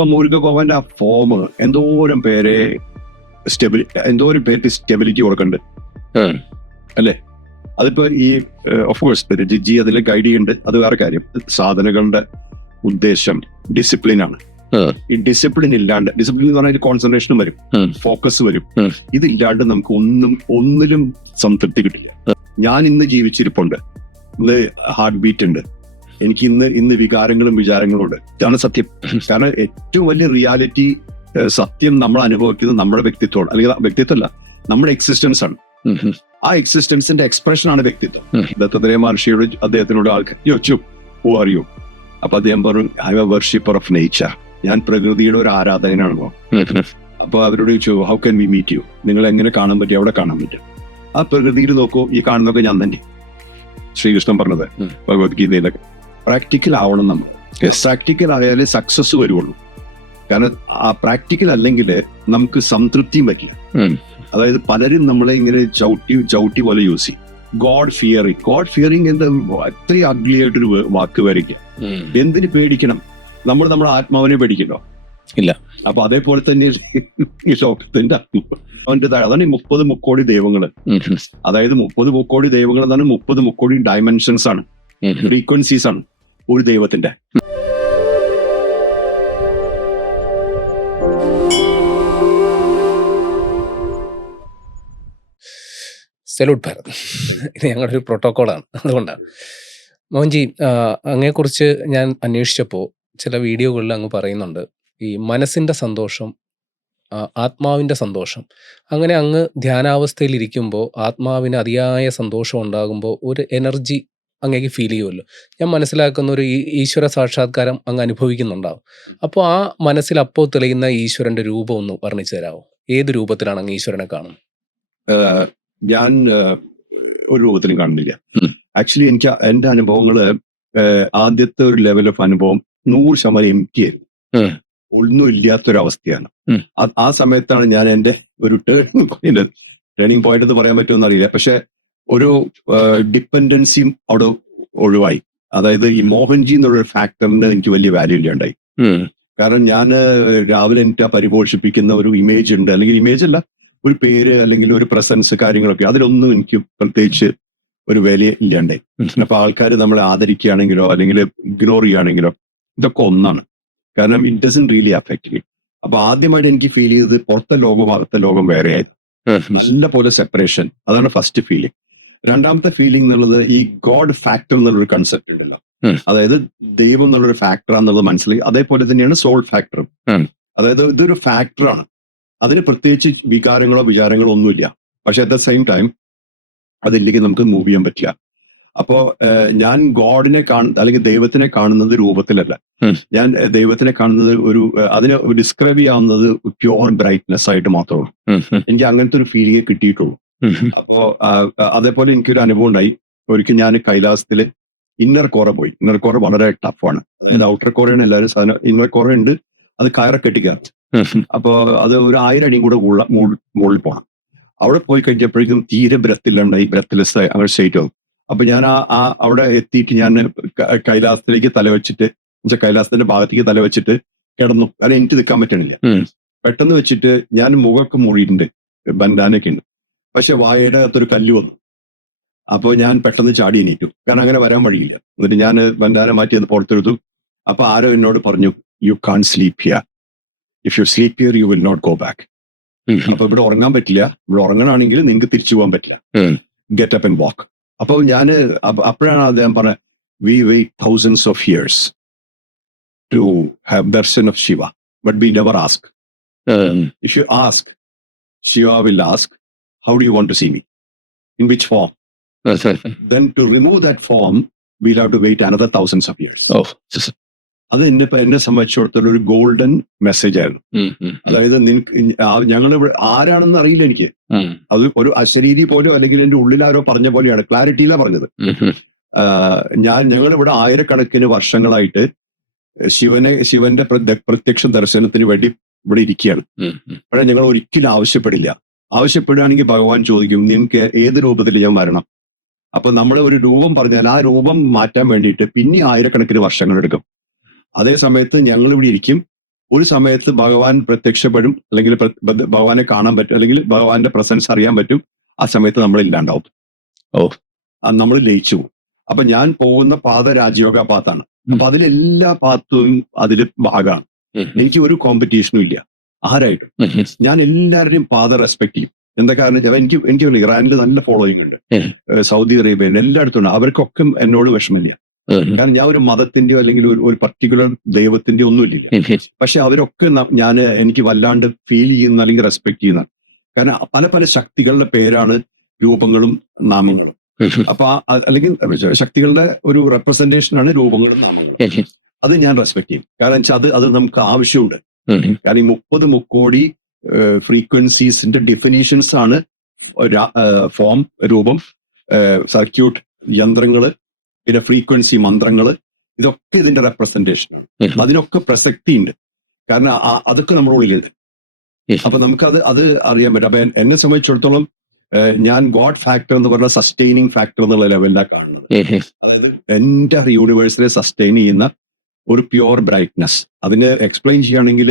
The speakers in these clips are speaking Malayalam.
ഇപ്പൊ മുരുകഗോപാന്റെ ആ ഫോം എന്തോരം പേര് സ്റ്റെബിലിറ്റി കൊടുക്കുന്നുണ്ട് അല്ലേ? അതിപ്പോ ഈ ഓഫ് കോഴ്സ് ജിജി അതിൽ ഗൈഡ് ചെയ്യുന്നുണ്ട്, അത് വേറെ കാര്യം. സാധനങ്ങളുടെ ഉദ്ദേശം ഡിസിപ്ലിനാണ്. ഈ ഡിസിപ്ലിൻ ഇല്ലാണ്ട്, ഡിസിപ്ലിൻ എന്ന് പറഞ്ഞാൽ കോൺസെൻട്രേഷനും വരും, ഫോക്കസ് വരും. ഇതില്ലാണ്ട് നമുക്ക് ഒന്നിലും സംതൃപ്തി കിട്ടില്ല. ഞാൻ ഇന്ന് ജീവിച്ചിരിപ്പുണ്ട്, ഇന്ന് ഹാർട്ട് ബീറ്റ് ഉണ്ട്, എനിക്ക് ഇന്ന് വികാരങ്ങളും വിചാരങ്ങളും ഉണ്ട്. ഇതാണ് സത്യം. കാരണം ഏറ്റവും വലിയ റിയാലിറ്റി, സത്യം നമ്മൾ അനുഭവിക്കുന്നത് നമ്മുടെ വ്യക്തിത്വമാണ്, അല്ലെങ്കിൽ വ്യക്തിത്വമല്ല, നമ്മുടെ എക്സിസ്റ്റൻസ് ആണ്. ആ എക്സിസ്റ്റൻസിന്റെ എക്സ്പ്രഷൻ ആണ് വ്യക്തിത്വം. ദത്താത്രേയ മഹർഷിയോട് അദ്ദേഹത്തിനോട് ആൾക്കാർ ചോദിച്ചു, ഹു ആർ യു? അപ്പൊ അദ്ദേഹം പറഞ്ഞു, I am a worshipper of nature, ഞാൻ പ്രകൃതിയുടെ ഒരു ആരാധകനാണല്ലോ. അപ്പൊ അവരോട് ചോദിച്ചു, how can we meet you? നിങ്ങൾ എങ്ങനെ കാണാൻ പറ്റും, എവിടെ കാണാൻ പറ്റും? ആ പ്രകൃതിയിൽ നോക്കൂ, ഈ കാണുന്നതൊക്കെ ഞാൻ തന്നെ. ശ്രീകൃഷ്ണൻ പറഞ്ഞത് ഭഗവത്ഗീതയിലൊക്കെ. പ്രാക്ടിക്കൽ ആവണം നമ്മൾ. പ്രാക്ടിക്കൽ ആയാലേ സക്സസ് വരുള്ളൂ. കാരണം ആ പ്രാക്ടിക്കൽ അല്ലെങ്കിൽ നമുക്ക് സംതൃപ്തിയും പറ്റില്ല. അതായത് പലരും നമ്മളെ ഇങ്ങനെ ചവിട്ടി പോലെ യൂസ് ചെയ്യും. ഗോഡ് ഫിയറിങ് എന്താ അത്രയും അഗ്ലി ആയിട്ടൊരു വാക്ക് വരയ്ക്കുക. എന്തിന് പേടിക്കണം? നമ്മൾ നമ്മുടെ ആത്മാവിനെ പേടിക്കണോ? ഇല്ല. അപ്പൊ അതേപോലെ തന്നെ ഈ ലോകത്തിന്റെ അതാണ് ഈ 30 മുക്കോടി ദൈവങ്ങള്. അതായത് 30 മുക്കോടി ദൈവങ്ങൾ എന്നാണ് 30 മുക്കോടി ഡയമെൻഷൻസ് ആണ്, ഫ്രീക്വൻസീസ് ആണ് ഒരു ദൈവത്തിന്റെ. സല്യൂട്ട് ഭാരത്. ഇത് ഞങ്ങളുടെ ഒരു പ്രോട്ടോക്കോളാണ്, അതുകൊണ്ടാണ്. മോഹൻജി, അങ്ങയെക്കുറിച്ച് ഞാൻ അന്വേഷിച്ചപ്പോൾ ചില വീഡിയോകളിൽ അങ്ങ് പറയുന്നുണ്ട്, ഈ മനസ്സിൻ്റെ സന്തോഷം, ആത്മാവിൻ്റെ സന്തോഷം. അങ്ങനെ അങ്ങ് ധ്യാനാവസ്ഥയിലിരിക്കുമ്പോൾ ആത്മാവിന് അതിയായ സന്തോഷം ഉണ്ടാകുമ്പോൾ ഒരു എനർജി അങ്ങേക്ക് ഫീൽ ചെയ്യുമല്ലോ. ഞാൻ മനസ്സിലാക്കുന്ന ഒരു ഈശ്വര സാക്ഷാത്കാരം അങ്ങ് അനുഭവിക്കുന്നുണ്ടാവും. അപ്പോൾ ആ മനസ്സിൽ അപ്പോൾ തെളിയുന്ന ഈശ്വരൻ്റെ രൂപം ഒന്ന് വർണ്ണിച്ചു തരാമോ? ഏത് രൂപത്തിലാണ് അങ്ങ് ഈശ്വരനെ കാണുന്നത്? ഞാൻ ഒരു രൂപത്തിലും കാണുന്നില്ല. ആക്ച്വലി എനിക്ക് എന്റെ അനുഭവങ്ങള് ആദ്യത്തെ ഒരു ലെവൽ ഓഫ് അനുഭവം 100% എംപ്റ്റി ആയിരുന്നു, ഒന്നും ഇല്ലാത്തൊരവസ്ഥയാണ്. ആ സമയത്താണ് ഞാൻ എന്റെ ഒരു ടേണിംഗ് പോയിന്റ് എന്ന് പറയാൻ പറ്റുമെന്ന് അറിയില്ല, പക്ഷെ ഒരു ഡിപ്പെൻഡൻസിയും അവിടെ ഒഴിവായി. അതായത് ഈ മോഹൻജി എന്നുള്ള ഫാക്ടറിന് എനിക്ക് വലിയ വാല്യൂ ഇല്ലാണ്ടായി. കാരണം ഞാൻ രാവിലെ എനിക്ക് പരിപോഷിപ്പിക്കുന്ന ഒരു ഇമേജ് ഉണ്ട്, അല്ലെങ്കിൽ ഇമേജ് അല്ല, ഒരു പേര് അല്ലെങ്കിൽ ഒരു പ്രസൻസ്, കാര്യങ്ങളൊക്കെ, അതിലൊന്നും എനിക്ക് പ്രത്യേകിച്ച് ഒരു വില ഇല്ലാണ്ടായി. അപ്പൊ ആൾക്കാർ നമ്മളെ ആദരിക്കുകയാണെങ്കിലോ അല്ലെങ്കിൽ ഇഗ്നോർ ചെയ്യുകയാണെങ്കിലോ ഇതൊക്കെ ഒന്നാണ്. കാരണം it doesn't really affect me. അപ്പൊ ആദ്യമായിട്ട് എനിക്ക് ഫീൽ ചെയ്തത് പുറത്തെ ലോകം അകത്തെ ലോകം വേറെയായിരുന്നു, നല്ല പോലെ സെപ്പറേഷൻ. അതാണ് ഫസ്റ്റ് ഫീലിംഗ്. രണ്ടാമത്തെ ഫീലിംഗ് എന്നുള്ളത് ഈ ഗോഡ് ഫാക്ടർ എന്നുള്ളൊരു കൺസെപ്റ്റ് ഉണ്ടല്ലോ, അതായത് ദൈവം എന്നുള്ളൊരു ഫാക്ടറാന്നുള്ളത് മനസ്സിലായി. അതേപോലെ തന്നെയാണ് സോൾ ഫാക്ടറും. അതായത് ഇതൊരു ഫാക്ടറാണ്, അതിന് പ്രത്യേകിച്ച് വികാരങ്ങളോ വിചാരങ്ങളോ ഒന്നുമില്ല. പക്ഷെ അറ്റ് ദ സെയിം ടൈം അതില്ലെങ്കിൽ നമുക്ക് മൂവ് ചെയ്യാൻ പറ്റില്ല. അപ്പോ ഞാൻ ഗോഡിനെ അല്ലെങ്കിൽ ദൈവത്തിനെ കാണുന്നത് രൂപത്തിലല്ല. ഞാൻ ദൈവത്തിനെ കാണുന്നത് അതിനെ ഡിസ്ക്രൈബ് ചെയ്യാവുന്നത് പ്യുവർ ബ്രൈറ്റ്നെസ് ആയിട്ട് മാത്രമേ. എനിക്ക് അങ്ങനത്തെ ഒരു ഫീലിംഗ് കിട്ടിയിട്ടുള്ളൂ. അപ്പോ അതേപോലെ എനിക്കൊരു അനുഭവം ഉണ്ടായി. ഒരിക്കൽ ഞാൻ കൈലാസത്തില് ഇന്നർ കോറ പോയി. ഇന്നർ കോറ വളരെ ടഫാണ്. അതായത് ഔട്ടർ കോറയാണ് എല്ലാവരും സാധനം, ഇന്നർ കോറ ഉണ്ട്, അത് കയറെ കെട്ടിക്കാം. അപ്പോ അത് ഒരു 1000 അടി കൂടെ മുകളിൽ പോകണം. അവിടെ പോയി കഴിഞ്ഞപ്പോഴേക്കും തീരെ ബ്രെത്ത്ലെസ് ആയി അങ്ങനെ സ്റ്റേറ്റ് ആവും. അപ്പൊ ഞാൻ അവിടെ എത്തിയിട്ട് ഞാൻ കൈലാസത്തിലേക്ക് തലവെച്ചിട്ട്, കൈലാസത്തിന്റെ ഭാഗത്തേക്ക് തലവെച്ചിട്ട് കിടന്നു. കാരണം എനിക്ക് നിൽക്കാൻ പറ്റണില്ല. പെട്ടെന്ന് വെച്ചിട്ട് ഞാൻ മുഖമൊക്കെ മൂടിയിട്ടുണ്ട്, ബന്ധാനൊക്കെ ഉണ്ട്, പക്ഷെ വായയുടെ അകത്തൊരു കല്ല് വന്നു. അപ്പോൾ ഞാൻ പെട്ടെന്ന് ചാടി എണീറ്റു, കാരണം അങ്ങനെ വരാൻ വഴിയില്ല. എന്നിട്ട് ഞാൻ ബന്ധാനം മാറ്റി അത് പുറത്തെടുത്തു. അപ്പൊ ആരോ എന്നോട് പറഞ്ഞു, you can sleep here, if you sleep here you will not go back. അപ്പൊ ഇവിടെ ഉറങ്ങാൻ പറ്റില്ല, ഇവിടെ ഉറങ്ങണമെങ്കിൽ നിങ്ങൾക്ക് തിരിച്ചു പോകാൻ പറ്റില്ല, ഗെറ്റ് അപ്പ് ആൻഡ് വാക്ക്. അപ്പൊ അപ്പോഴാണ് അദ്ദേഹം പറഞ്ഞത്, we wait thousands of years to have darshan of Shiva, but we never ask. If you ask, Shiva will ask, how do you want to see me? In which form? Then to remove that form, we'll have to wait another thousands of years. അത് എന്നെ സംബന്ധിച്ചിടത്തോളം ഒരു ഗോൾഡൻ മെസ്സേജ് ആയിരുന്നു. അതായത് ഞങ്ങൾ ആരാണെന്ന് അറിയില്ല എനിക്ക്, അത് ഒരു അശരീരി പോലും അല്ലെങ്കിൽ എന്റെ ഉള്ളിൽ ആരോ പറഞ്ഞ പോലെയാണ്, ക്ലാരിറ്റിയിലാ പറഞ്ഞത്. ഞങ്ങളിവിടെ ആയിരക്കണക്കിന് വർഷങ്ങളായിട്ട് ശിവന്റെ പ്രത്യക്ഷ ദർശനത്തിന് വേണ്ടി ഇവിടെ ഇരിക്കുകയാണ്. പക്ഷേ ഞങ്ങൾ ഒരിക്കലും ആവശ്യപ്പെടുകയാണെങ്കിൽ ഭഗവാൻ ചോദിക്കും, നിങ്ങൾക്ക് ഏത് രൂപത്തിൽ ഞാൻ വരണം? അപ്പൊ നമ്മളെ ഒരു രൂപം പറഞ്ഞാൽ ആ രൂപം മാറ്റാൻ വേണ്ടിയിട്ട് പിന്നെ ആയിരക്കണക്കിന് വർഷങ്ങൾ എടുക്കും. അതേ സമയത്ത് ഞങ്ങൾ ഇവിടെ ഇരിക്കും, ഒരു സമയത്ത് ഭഗവാൻ പ്രത്യക്ഷപ്പെടും, അല്ലെങ്കിൽ ഭഗവാനെ കാണാൻ പറ്റും, അല്ലെങ്കിൽ ഭഗവാന്റെ പ്രസൻസ് അറിയാൻ പറ്റും. ആ സമയത്ത് നമ്മൾ ഇല്ലാണ്ടാവും. നമ്മൾ ലയിച്ചു പോകും. അപ്പൊ ഞാൻ പോകുന്ന പാത രാജയോഗ പാത്താണ്. അപ്പൊ അതിലെല്ലാ പാത്തും അതിൽ ഭാഗമാണ്. എനിക്ക് ഒരു കോമ്പറ്റീഷനും ഇല്ല ആരായിട്ടും. ഞാൻ എല്ലാവരുടെയും പാത റെസ്പെക്ട് ചെയ്യും. എന്താ കാരണം വെച്ചാൽ എനിക്ക് ഇറാനിൽ നല്ല ഫോളോയിങ് ഉണ്ട്, സൗദി അറേബ്യയിൽ എല്ലായിടത്തും ഉണ്ട്. അവർക്കൊക്കെ എന്നോട് വിഷമില്ല. കാരണം ഞാൻ ഒരു മതത്തിന്റെയോ അല്ലെങ്കിൽ ഒരു പർട്ടിക്കുലർ ദൈവത്തിന്റെയോ ഒന്നുമില്ല. പക്ഷെ അവരൊക്കെ എനിക്ക് വല്ലാണ്ട് ഫീൽ ചെയ്യുന്ന അല്ലെങ്കിൽ റെസ്പെക്ട് ചെയ്യുന്ന, കാരണം പല പല ശക്തികളുടെ പേരാണ് രൂപങ്ങളും നാമങ്ങളും. അപ്പൊ അല്ലെങ്കിൽ ശക്തികളുടെ ഒരു റെപ്രസെന്റേഷൻ ആണ് രൂപങ്ങളും നാമങ്ങളും. അത് ഞാൻ റെസ്പെക്ട് ചെയ്യും. കാരണം വെച്ചാൽ അത് നമുക്ക് ആവശ്യമുണ്ട്. കാരണം ഈ 30 മുക്കോടി ഫ്രീക്വൻസീസിന്റെ ഡെഫിനീഷൻസ് ആണ് ഫോം, രൂപം, സർക്യൂട്ട്, യന്ത്രങ്ങള്, പിന്നെ ഫ്രീക്വൻസി മന്ത്രങ്ങള്, ഇതൊക്കെ ഇതിന്റെ റെപ്രസെന്റേഷനാണ്. അതിനൊക്കെ പ്രസക്തി ഉണ്ട്. കാരണം അതൊക്കെ നമ്മുടെ ഉള്ളിലുണ്ട്. അപ്പൊ നമുക്കത് അറിയാൻ പറ്റും. അപ്പൊ എന്നെ സംബന്ധിച്ചിടത്തോളം ഞാൻ ഗോഡ് ഫാക്ടർ എന്ന് പറഞ്ഞ സസ്റ്റൈനിങ് ഫാക്ടർ എന്നുള്ള ലെവലിലാണ് കാണുന്നത്. അതായത് എന്റെ യൂണിവേഴ്സിനെ സസ്റ്റൈൻ ചെയ്യുന്ന ഒരു പ്യുവർ ബ്രൈറ്റ്നസ്. അതിനെ എക്സ്പ്ലെയിൻ ചെയ്യുകയാണെങ്കിൽ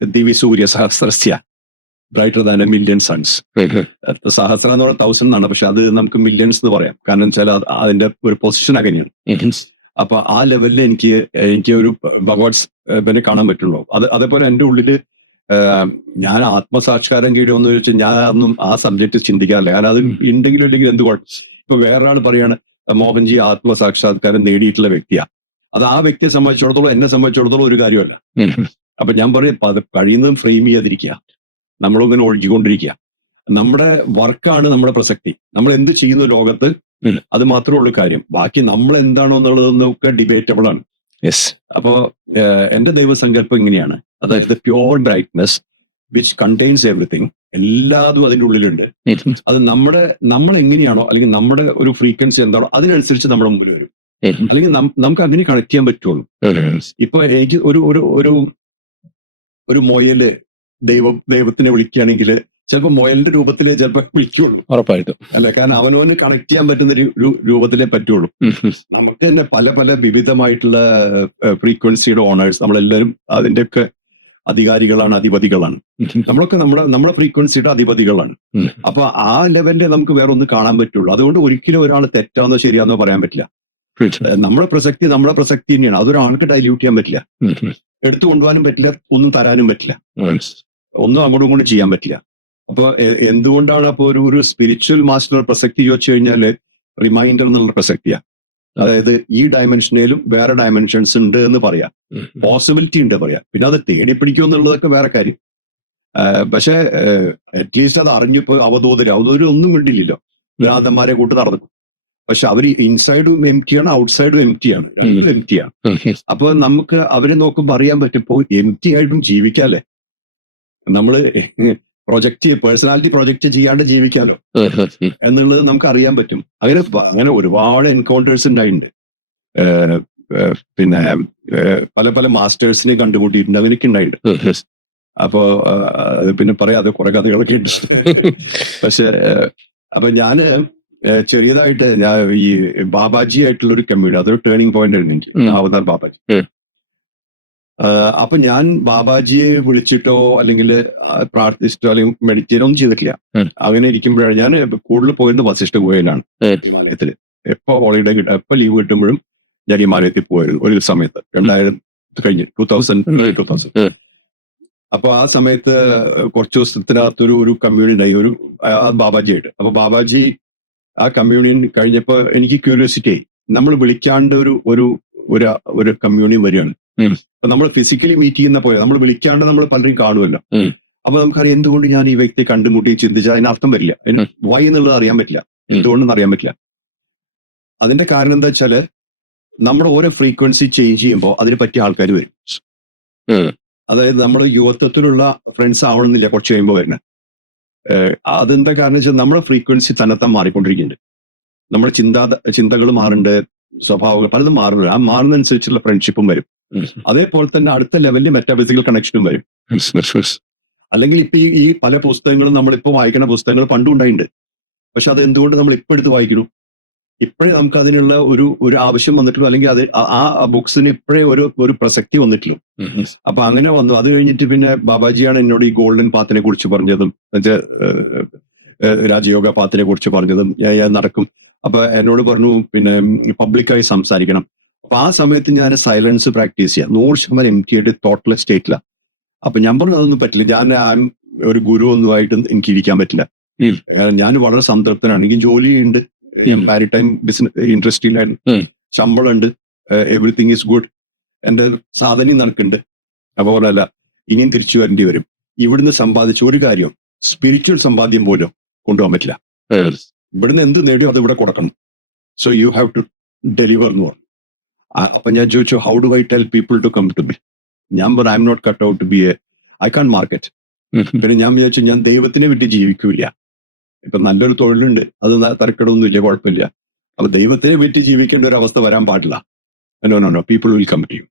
ദിവ്യ സൂര്യ സഹസ്രസ്യ brighter than a million suns. സഹസ്ര എന്ന് പറഞ്ഞാൽ 1000 എന്നാണ്, പക്ഷെ അത് നമുക്ക് മില്യൺസ് എന്ന് പറയാം. കാരണം വെച്ചാൽ അതിന്റെ ഒരു പൊസിഷൻ അങ്ങനെയാണ്. അപ്പൊ ആ ലെവലിൽ എനിക്ക് ഒരു ഭഗവത്സ് പിന്നെ കാണാൻ പറ്റുള്ളൂ. അതേപോലെ എൻ്റെ ഉള്ളില് ഞാൻ ആത്മസാക്ഷാത്കാരം കഴിയുമെന്ന് ചോദിച്ചാൽ ഞാൻ അതൊന്നും ആ സബ്ജക്ട് ചിന്തിക്കാറില്ല. കാരണം അത് ഉണ്ടെങ്കിലും ഇല്ലെങ്കിൽ എന്ത് കുഴപ്പം. ഇപ്പൊ വേറൊരാൾ പറയാണ് മോഹൻജി ആത്മസാക്ഷാത്കാരം നേടിയിട്ടുള്ള വ്യക്തിയാണ്. അത് ആ വ്യക്തിയെ സംബന്ധിച്ചിടത്തോളം, എന്നെ സംബന്ധിച്ചിടത്തോളം ഒരു കാര്യമല്ല. അപ്പൊ ഞാൻ പറയും അത് കഴിയുന്നതും ഫ്രെയിം ചെയ്യാതിരിക്കുക, നമ്മളിങ്ങനെ ഒഴുകിക്കൊണ്ടിരിക്കുക. നമ്മുടെ വർക്കാണ് നമ്മുടെ പ്രസക്തി. നമ്മൾ എന്ത് ചെയ്യുന്ന ലോകത്ത് അത് മാത്രമേ ഉള്ളൂ കാര്യം. ബാക്കി നമ്മൾ എന്താണോ എന്നുള്ളതൊക്കെ ഡിബേറ്റബിൾ ആണ്. അപ്പോ എന്റെ ദൈവസങ്കല്പം ഇങ്ങനെയാണ്. അതായത് pure brightness which contains everything. എല്ലാതും അതിൻ്റെ ഉള്ളിലുണ്ട്. അത് നമ്മൾ എങ്ങനെയാണോ അല്ലെങ്കിൽ നമ്മുടെ ഒരു ഫ്രീക്വൻസി എന്താണോ അതിനനുസരിച്ച് നമ്മുടെ മുമ്പിൽ വരും. അല്ലെങ്കിൽ നമുക്ക് അങ്ങനെ കണക്ട് ചെയ്യാൻ പറ്റുള്ളൂ. ഇപ്പൊ എനിക്ക് ഒരു മൊയല് ദൈവത്തിനെ വിളിക്കുകയാണെങ്കിൽ ചിലപ്പോൾ മൊയലിന്റെ രൂപത്തിലേ ചിലപ്പോൾ വിളിക്കുള്ളൂ, ഉറപ്പായിട്ടും. അല്ല, കാരണം അവനവന് കണക്ട് ചെയ്യാൻ പറ്റുന്ന ഒരു രൂപത്തിലേ പറ്റുള്ളൂ. നമുക്ക് തന്നെ പല പല വിവിധമായിട്ടുള്ള ഫ്രീക്വൻസിയുടെ ഓണേഴ്സ്, നമ്മളെല്ലാവരും അതിന്റെയൊക്കെ അധികാരികളാണ്, അധിപതികളാണ്. നമ്മളൊക്കെ നമ്മുടെ ഫ്രീക്വൻസിയുടെ അധിപതികളാണ്. അപ്പൊ ആ ലെവലിലെ നമുക്ക് വേറെ ഒന്നും കാണാൻ പറ്റുള്ളൂ. അതുകൊണ്ട് ഒരിക്കലും ഒരാൾ തെറ്റാന്നോ ശരിയാന്നോ പറയാൻ പറ്റില്ല. നമ്മുടെ പ്രസക്തി തന്നെയാണ്. അതൊരാൾക്ക് ഡൈല്യൂട്ട് ചെയ്യാൻ പറ്റില്ല, എടുത്തു കൊണ്ടുപോകാനും പറ്റില്ല, ഒന്നും തരാനും പറ്റില്ല, ഒന്നും അങ്ങോട്ടും ഇങ്ങോട്ടും ചെയ്യാൻ പറ്റില്ല. അപ്പൊ എന്തുകൊണ്ടാണ് അപ്പൊ ഒരു സ്പിരിച്വൽ മാസ്റ്റർ പ്രസക്തി ചോദിച്ചു കഴിഞ്ഞാല് റിമൈൻഡർ എന്നുള്ള പ്രസക്തിയാ. അതായത് ഈ ഡയമെൻഷനിലും വേറെ ഡയമെൻഷൻസ് ഉണ്ട് എന്ന് പറയാം, പോസിബിലിറ്റി ഉണ്ട് പറയാം. പിന്നെ അത് തേടി പിടിക്കും എന്നുള്ളതൊക്കെ വേറെ കാര്യം. പക്ഷെ അറ്റ്ലീസ്റ്റ് അത് അറിഞ്ഞിപ്പോ അവധൂതര് ഒന്നും കണ്ടില്ലല്ലോ, ഭ്രാന്തന്മാരെ കൂട്ട് നടന്നു. പക്ഷെ അവർ ഇൻസൈഡും എംറ്റിയാണ്, ഔട്ട്സൈഡും എംറ്റിയാണ്, രണ്ടും എംറ്റിയാണ്. അപ്പൊ നമുക്ക് അവരെ നോക്കുമ്പോൾ അറിയാൻ പറ്റുമ്പോ എംറ്റി ആയിട്ടും ജീവിക്കാല്ലേ. നമ്മള് പേഴ്സണാലിറ്റി പ്രൊജക്ട് ചെയ്യാണ്ട് ജീവിക്കാലോ എന്നുള്ളത് നമുക്ക് അറിയാൻ പറ്റും. അങ്ങനെ ഒരുപാട് എൻകൗണ്ടേഴ്സ് ഉണ്ടായിട്ടുണ്ട്. പിന്നെ പല പല മാസ്റ്റേഴ്സിനെ കണ്ടുമുട്ടിയിട്ടുണ്ട്, അവരൊക്കെ ഉണ്ടായിട്ടുണ്ട്. അപ്പോ പിന്നെ പറയാതെ കുറെ കഥകളൊക്കെ ഉണ്ട്. പക്ഷെ അപ്പൊ ഞാന് ചെറിയതായിട്ട് ഞാൻ ഈ ബാബാജി ആയിട്ടുള്ള ഒരു കമ്മ്യൂണിറ്റി, അതൊരു ടേണിംഗ് പോയിന്റ് ആയിരുന്നു എനിക്ക്, അവതാർ ബാബാജി. അപ്പൊ ഞാൻ ബാബാജിയെ വിളിച്ചിട്ടോ അല്ലെങ്കിൽ പ്രാർത്ഥിച്ചിട്ടോ അല്ലെങ്കിൽ മെഡിറ്റേറ്റ് ഒന്നും ചെയ്തിട്ടില്ല. അങ്ങനെ ഇരിക്കുമ്പോഴാണ് ഞാൻ കൂടുതൽ പോയിരുന്നത് വസിഷ്ഠ ഗുഹയിലാണ്. ഹിമാലയത്തില് എപ്പോ ഹോളിഡേ എപ്പോ ലീവ് കിട്ടുമ്പോഴും ഞാൻ ഹിമാലയത്തിൽ പോയിരുന്നു ഒരു സമയത്ത്. 2000 കഴിഞ്ഞ് 2000. അപ്പൊ ആ സമയത്ത് കുറച്ച് ദിവസത്തിനകത്തൊരു കമ്മ്യൂണിറ്റി ഉണ്ടായി, ബാബാജി ആയിട്ട്. അപ്പൊ ബാബാജി ആ കമ്മ്യൂണിറ്റി കഴിഞ്ഞപ്പോ എനിക്ക് ക്യൂരിയോസിറ്റി, നമ്മൾ വിളിക്കാണ്ട് ഒരു കമ്മ്യൂണിറ്റി വരികയാണ്. അപ്പൊ നമ്മൾ ഫിസിക്കലി മീറ്റ് ചെയ്യുന്ന പോലെ നമ്മൾ വിളിക്കാണ്ട് നമ്മൾ പലരും കാണുമല്ലോ. അപ്പൊ നമുക്കറിയാം എന്തുകൊണ്ട് ഞാൻ ഈ വ്യക്തിയെ കണ്ടുമുട്ടി ചിന്തിച്ചാൽ അതിനർത്ഥം വരില്ല, വൈ എന്നുള്ളത് അറിയാൻ പറ്റില്ല, എന്തുകൊണ്ടെന്ന് അറിയാൻ പറ്റില്ല. അതിന്റെ കാരണം എന്താ വെച്ചാല് നമ്മുടെ ഓരോ ഫ്രീക്വൻസി ചേഞ്ച് ചെയ്യുമ്പോൾ അതിനെ പറ്റിയ ആൾക്കാർ വരും. അതായത് നമ്മുടെ യുവത്വത്തിലുള്ള ഫ്രണ്ട്സ് ആവണമെന്നില്ല കുറച്ച് കഴിയുമ്പോൾ വരുന്നത്. അതെന്താ കാരണം വെച്ചാൽ നമ്മുടെ ഫ്രീക്വൻസി തന്നെത്താൻ മാറിക്കൊണ്ടിരിക്കുന്നുണ്ട്. നമ്മുടെ ചിന്തകൾ മാറുന്നുണ്ട്, സ്വഭാവങ്ങൾ പലതും മാറുന്നുണ്ട്. ആ മാറുന്നതനുസരിച്ചുള്ള ഫ്രണ്ട്ഷിപ്പും വരും. അതേപോലെ തന്നെ അടുത്ത ലെവലിൽ മെറ്റാഫിസിക്കൽ കണക്ഷനും വരും. അല്ലെങ്കിൽ ഇപ്പൊ ഈ പല പുസ്തകങ്ങളും നമ്മളിപ്പോ വായിക്കുന്ന പുസ്തകങ്ങൾ പണ്ടും ഉണ്ടായിട്ടുണ്ട്. പക്ഷെ അത് എന്തുകൊണ്ട് നമ്മൾ ഇപ്പൊ എടുത്ത് വായിക്കുന്നു? ഇപ്പോഴേ നമുക്ക് അതിനുള്ള ഒരു ആവശ്യം വന്നിട്ടുള്ളൂ, അല്ലെങ്കിൽ അത് ആ ബുക്സിന് ഇപ്പോഴേ ഒരു പ്രസക്തി വന്നിട്ടുള്ളൂ. അപ്പൊ അങ്ങനെ വന്നു. അത് കഴിഞ്ഞിട്ട് പിന്നെ ബാബാജിയാണ് എന്നോട് ഈ ഗോൾഡൻ പാത്തിനെ കുറിച്ച് പറഞ്ഞതും, രാജയോഗ പാത്തിനെ കുറിച്ച് പറഞ്ഞതും. ഞാൻ നടക്കും. അപ്പൊ എന്നോട് പറഞ്ഞു പിന്നെ പബ്ലിക്കായി സംസാരിക്കണം. അപ്പൊ ആ സമയത്ത് ഞാൻ സൈലൻസ് പ്രാക്ടീസ് ചെയ്യാം. 100% empty ആയിട്ട് ടോട്ടൽ സ്റ്റേറ്റിലാണ്. അപ്പൊ ഞാൻ പറഞ്ഞു അതൊന്നും പറ്റില്ല, ഞാൻ ഒരു ഗുരു ഒന്നുമായിട്ട് എനിക്ക് ഇരിക്കാൻ പറ്റില്ല. ഞാൻ വളരെ സംതൃപ്തനാണ്, എനിക്ക് ജോലിയുണ്ട്, മാരിടൈം ബിസിനസ് ഇൻഡസ്ട്രിയിലായിരുന്നു, ശമ്പളമുണ്ട്, എവറിത്തിങ് ഈസ് ഗുഡ്, എന്റെ സാധനയും നടക്കുന്നുണ്ട്. അപ്പോൾ അല്ല, ഇനിയും തിരിച്ചു വരേണ്ടി വരും. ഇവിടുന്ന് സമ്പാദിച്ച ഒരു കാര്യം, സ്പിരിച്വൽ സമ്പാദ്യം പോലും കൊണ്ടുപോകാൻ പറ്റില്ല. ഇവിടുന്ന് എന്ത് നേടിയോ അത് ഇവിടെ കൊടുക്കണം. So you have to deliver എന്ന് പറഞ്ഞു. അപ്പൊ ഞാൻ ചോദിച്ചു, how do I tell people to come to me? ഞാൻ പറഞ്ഞു, I am not cut out to be I can market. പിന്നെ ഞാൻ വിചാരിച്ചു, ഞാൻ ദൈവത്തിനെ വിട്ട് ജീവിക്കില്ല. ഇപ്പൊ നല്ലൊരു തൊഴിലുണ്ട്, അത് തരക്കെടൊന്നുമില്ല, കുഴപ്പമില്ല. അപ്പൊ ദൈവത്തിനെ വിട്ട് ജീവിക്കേണ്ട ഒരു അവസ്ഥ വരാൻ പാടില്ല. No people will come to you.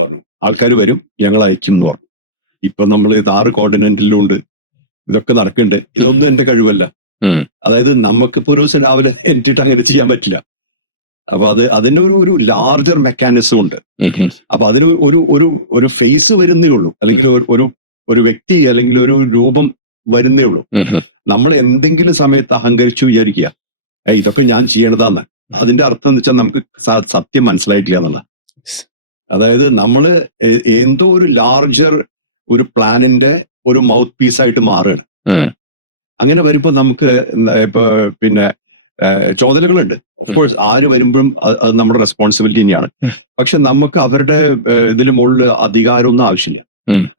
പറഞ്ഞു, ആൾക്കാർ വരും, ഞങ്ങൾ അയക്കും എന്ന് പറഞ്ഞു. ഇപ്പൊ നമ്മൾ 6 കോണ്ടിനെന്റിലും ഉണ്ട്, ഇതൊക്കെ നടക്കുന്നുണ്ട്. ഇതൊന്നും എന്റെ കഴിവല്ല. അതായത് നമുക്കിപ്പോ ഒരു ദിവസം രാവിലെ എനിട്ട് അങ്ങനെ ചെയ്യാൻ പറ്റില്ല. അപ്പൊ അതിന്റെ ഒരു ലാർജർ മെക്കാനിസം ഉണ്ട്. അപ്പൊ അതിന് ഒരു ഫേസ് വരുന്നേ ഉള്ളൂ, അല്ലെങ്കിൽ ഒരു വ്യക്തി അല്ലെങ്കിൽ ഒരു രൂപം വരുന്നേ ഉള്ളൂ. നമ്മൾ എന്തെങ്കിലും സമയത്ത് അഹങ്കരിച്ചു വിചാരിക്കുക, ഇതൊക്കെ ഞാൻ ചെയ്യണതാന്ന്. അതിന്റെ അർത്ഥം എന്ന് വെച്ചാൽ നമുക്ക് സത്യം മനസ്സിലായിട്ടില്ല എന്നുള്ള. അതായത് നമ്മള് എന്തോ ഒരു ലാർജർ ഒരു പ്ലാനിന്റെ ഒരു മൗത്ത് പീസായിട്ട് മാറുകയാണ്. അങ്ങനെ വരുമ്പോ നമുക്ക് ഇപ്പൊ പിന്നെ ചുമതലകളുണ്ട്. ഓഫ്കോഴ്സ് ആര് വരുമ്പോഴും അത് നമ്മുടെ റെസ്പോൺസിബിലിറ്റി തന്നെയാണ്. പക്ഷെ നമുക്ക് അവരുടെ ഇതിന് മുകളിൽ അധികാരമൊന്നും ആവശ്യമില്ല,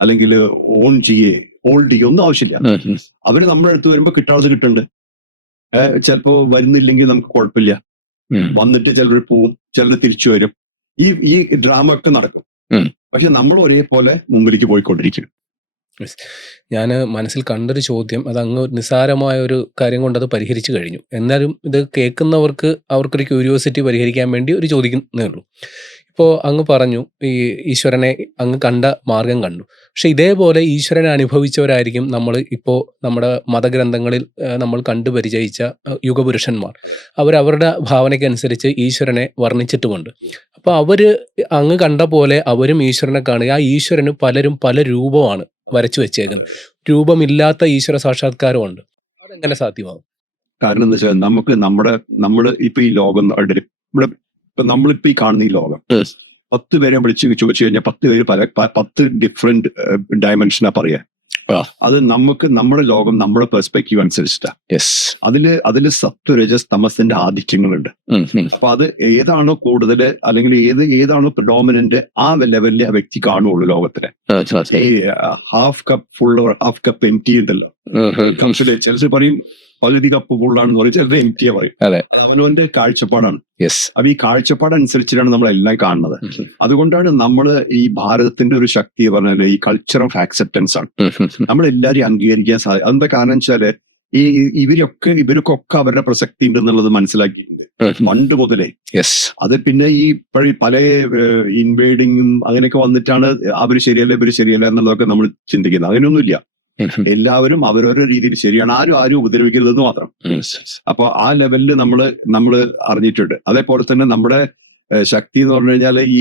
അല്ലെങ്കിൽ ഓൺ ചെയ്യേ ഹോൾഡ് ചെയ്യോ ഒന്നും ആവശ്യമില്ല. അവര് നമ്മുടെ അടുത്ത് വരുമ്പോ കിട്ടാതെ കിട്ടുന്നുണ്ട്. ചിലപ്പോ വരുന്നില്ലെങ്കിൽ നമുക്ക് കുഴപ്പമില്ല, വന്നിട്ട് ചിലർ പോവും, ചിലർ തിരിച്ചു വരും. ഈ ഡ്രാമ ഒക്കെ നടക്കും. പക്ഷെ നമ്മൾ ഒരേപോലെ മുമ്പിലേക്ക് പോയിക്കൊണ്ടിരിക്കും. ഞാൻ മനസ്സിൽ കണ്ടൊരു ചോദ്യം, അത് അങ്ങ് നിസ്സാരമായ ഒരു കാര്യം കൊണ്ട് അത് പരിഹരിച്ചു കഴിഞ്ഞു. എന്നാലും ഇത് കേൾക്കുന്നവർക്ക് അവർക്കൊരു ക്യൂരിയോസിറ്റി പരിഹരിക്കാൻ വേണ്ടി ഒരു ചോദിക്കുന്നേ ഉള്ളൂ. ഇപ്പോൾ അങ്ങ് പറഞ്ഞു ഈ ഈശ്വരനെ അങ്ങ് കണ്ട മാർഗം കണ്ടു. പക്ഷെ ഇതേപോലെ ഈശ്വരനെ അനുഭവിച്ചവരായിരിക്കും നമ്മൾ ഇപ്പോൾ നമ്മുടെ മതഗ്രന്ഥങ്ങളിൽ നമ്മൾ കണ്ടു പരിചയിച്ച യുഗപുരുഷന്മാർ. അവരവരുടെ ഭാവനയ്ക്കനുസരിച്ച് ഈശ്വരനെ വർണ്ണിച്ചിട്ടുമുണ്ട്. അപ്പോൾ അവർ അങ്ങ് കണ്ട പോലെ അവരും ഈശ്വരനെ കാണുക. ആ ഈശ്വരന് പലരും പല രൂപമാണ് വരച്ചു വെച്ചേക്കുന്നത്. രൂപമില്ലാത്ത ഈശ്വര സാക്ഷാത്കാരമുണ്ട്. അതെങ്ങനെ സാധ്യമാകും? കാരണം എന്താ വെച്ചാൽ നമ്മള് ഇപ്പൊ ഈ ലോകം ഇവിടെ ഇപ്പൊ നമ്മളിപ്പോ ഈ കാണുന്ന ഈ ലോകം 10 പേരെ വിളിച്ച് ചോദിച്ചു കഴിഞ്ഞാൽ 10 പേര് 10 ഡിഫറെന്റ് ഡയമെൻഷനാ പറയാ. അത് നമ്മുടെ ലോകം നമ്മുടെ പെർസ്പെക്റ്റീവ് അനുസരിച്ചിട്ടാണ്. അതില് സത്വരജസ് തമസിന്റെ ആധിക്യങ്ങളുണ്ട്. അപ്പൊ അത് ഏതാണോ കൂടുതൽ, അല്ലെങ്കിൽ ഏതാണോ പ്രിഡോമിനന്റ്, ആ ലെവലിലെ ആ വ്യക്തി കാണുള്ളൂ ലോകത്തിലെ. Half cup full half cup എംറ്റി ഉണ്ടല്ലോ, ചിലർ പറയും പകുതി കപ്പ് ഫുള്ളാണെന്ന് പറയും, ചിലർ എംറ്റിയാ പറയും. അവനവന്റെ കാഴ്ചപ്പാടാണ്. അപ്പൊ ഈ കാഴ്ചപ്പാടനുസരിച്ചിട്ടാണ് നമ്മൾ എല്ലാം കാണുന്നത്. അതുകൊണ്ടാണ് നമ്മൾ ഈ ഭാരതത്തിന്റെ ഒരു ശക്തി പറഞ്ഞാൽ ഈ കൾച്ചർ ഓഫ് ആക്സെപ്റ്റൻസ് ആണ്. നമ്മളെല്ലാരെയും അംഗീകരിക്കാൻ സാധിക്കും. അതെന്താ കാരണം വെച്ചാല് ഇവർക്കൊക്കെ അവരുടെ പ്രസക്തി ഉണ്ടെന്നുള്ളത് മനസ്സിലാക്കിയിട്ടുണ്ട് പണ്ട് മുതലേ. അത് പിന്നെ ഈ പല ഇൻവേഡിങ്ങും അങ്ങനെയൊക്കെ വന്നിട്ടാണ് അവര് ശരിയല്ല ഇവര് ശരിയല്ല എന്നുള്ളതൊക്കെ നമ്മൾ ചിന്തിക്കുന്നത്. അങ്ങനെയൊന്നുമില്ല. എല്ലാവരും അവരവരുടെ രീതിയിൽ ശരിയാണ്, ആരും ഉപദ്രവിക്കരുതെന്ന് മാത്രം. അപ്പൊ ആ ലെവലിൽ നമ്മള് അറിഞ്ഞിട്ടുണ്ട്. അതേപോലെ തന്നെ നമ്മുടെ ശക്തി എന്ന് പറഞ്ഞു കഴിഞ്ഞാൽ ഈ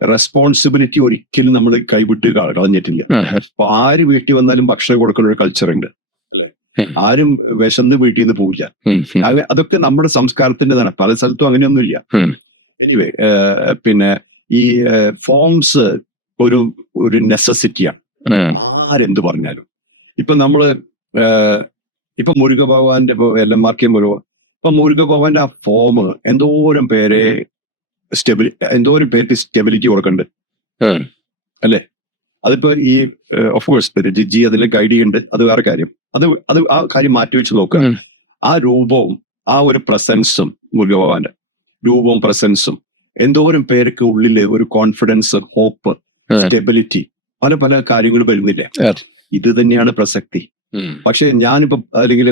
റെസ്പോൺസിബിലിറ്റി ഒരിക്കലും നമ്മൾ കൈവിട്ട് കളഞ്ഞിട്ടില്ല. അപ്പൊ ആര് വീട്ടിൽ വന്നാലും ഭക്ഷണം കൊടുക്കുന്ന ഒരു കൾച്ചർ ഉണ്ട്, അല്ലെ? ആരും വിശന്ന് വീട്ടിൽ നിന്ന് പോവില്ല. അതൊക്കെ നമ്മുടെ സംസ്കാരത്തിൻ്റെതാണ്. പല സ്ഥലത്തും അങ്ങനെയൊന്നുമില്ല. എനിവേ, പിന്നെ ഈ ഫോംസ് ഒരു നെസസിറ്റിയാണ്, ആരെന്ത് പറഞ്ഞാലും. ഇപ്പൊ നമ്മള് ഇപ്പൊ മുരുക ഭഗവാന്റെ എല്ലമാർക്കേ ഇപ്പൊ മുരുക ഭഗവാന്റെ ആ ഫോം എന്തോരം പേർക്ക് സ്റ്റെബിലിറ്റി കൊടുക്കണ്ട്, അല്ലെ? അതിപ്പോ ഈ ഓഫ്കോഴ്സ് ജിജി അതിൽ ഗൈഡ് ചെയ്യുന്നുണ്ട്, അത് വേറെ കാര്യം. അത് ആ കാര്യം മാറ്റി വെച്ച് നോക്കുക. ആ രൂപവും ആ ഒരു പ്രസൻസും, മുരുക ഭഗവാന്റെ രൂപവും പ്രസൻസും എന്തോരം പേർക്ക് ഉള്ളില് ഒരു കോൺഫിഡൻസ്, ഹോപ്പ്, സ്റ്റെബിലിറ്റി, പല കാര്യങ്ങൾ വരുന്നില്ലേ? ഇത് തന്നെയാണ് പ്രസക്തി. പക്ഷെ ഞാനിപ്പോ അല്ലെങ്കിൽ